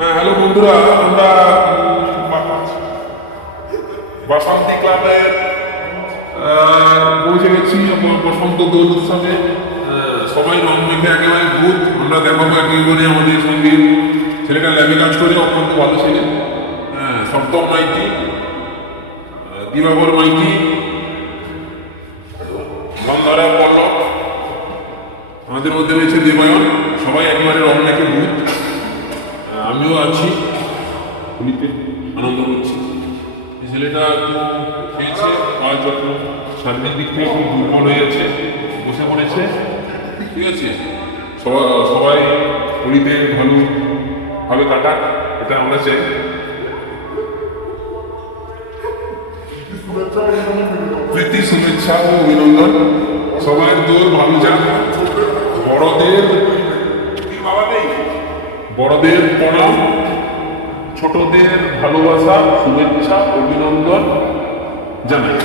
হ্যাঁ, হ্যালো বন্ধুরা, আমরা বাসন্তী ক্লাবে পৌঁছে গেছি বসন্ত দোল উৎসবে। সবাই রং মেখে একেবারে ভূত। আমরা দেখাবো একেবারে আমাদের সঙ্গে ছেলেটা ল্যাবে কাজ করে, অত্যন্ত ভালো ছেলে। সপ্তম মাইতি, দিবাকর মাইতি, গন্ধরা পল্লব, আমাদের মধ্যে রয়েছে দেবায়ন। সবাই একেবারে রং মেখে ভূত। আমিও আছি, হোলিতে আনন্দ করছি। ছেলেটা একটু খেয়েছে, আর যত সামনের দিক থেকে খুব দুর্বল হয়ে আছে, বসে পড়েছে। ঠিক আছে, সবাই হোলিতে ভালোভাবে কাটাক, এটা আমরা চাই। প্রীতি, শুভেচ্ছা ও অভিনন্দন। সবাই দোল ভালো যাক। বড়দের প্রণাম, ছোটদের ভালোবাসা, শুভেচ্ছা, অভিনন্দন জানাই।